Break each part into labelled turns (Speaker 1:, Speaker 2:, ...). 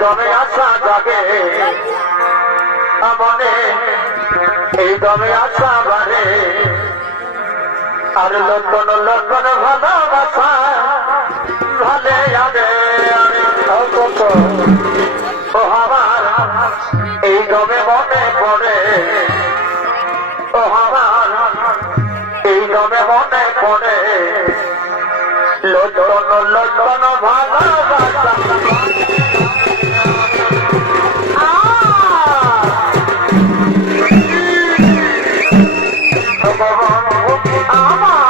Speaker 1: দমে আশা যাবে মনে এই দমে আশা বারে আর লক্ষণ লক্ষণ ভালোবাসা ভালে যাবে এই দমে মনে পড়ে। ও আমার এই দমে মনে পড়ে। লক্ষণ লক্ষণ ভালোবাসা। আমার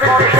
Speaker 1: Thank you.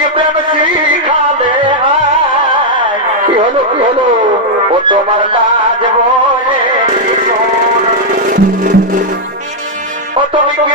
Speaker 1: কি প্রেম শিখালে কি হলো কি হলো? ও তোমার কাজ বলে ও তুমি কি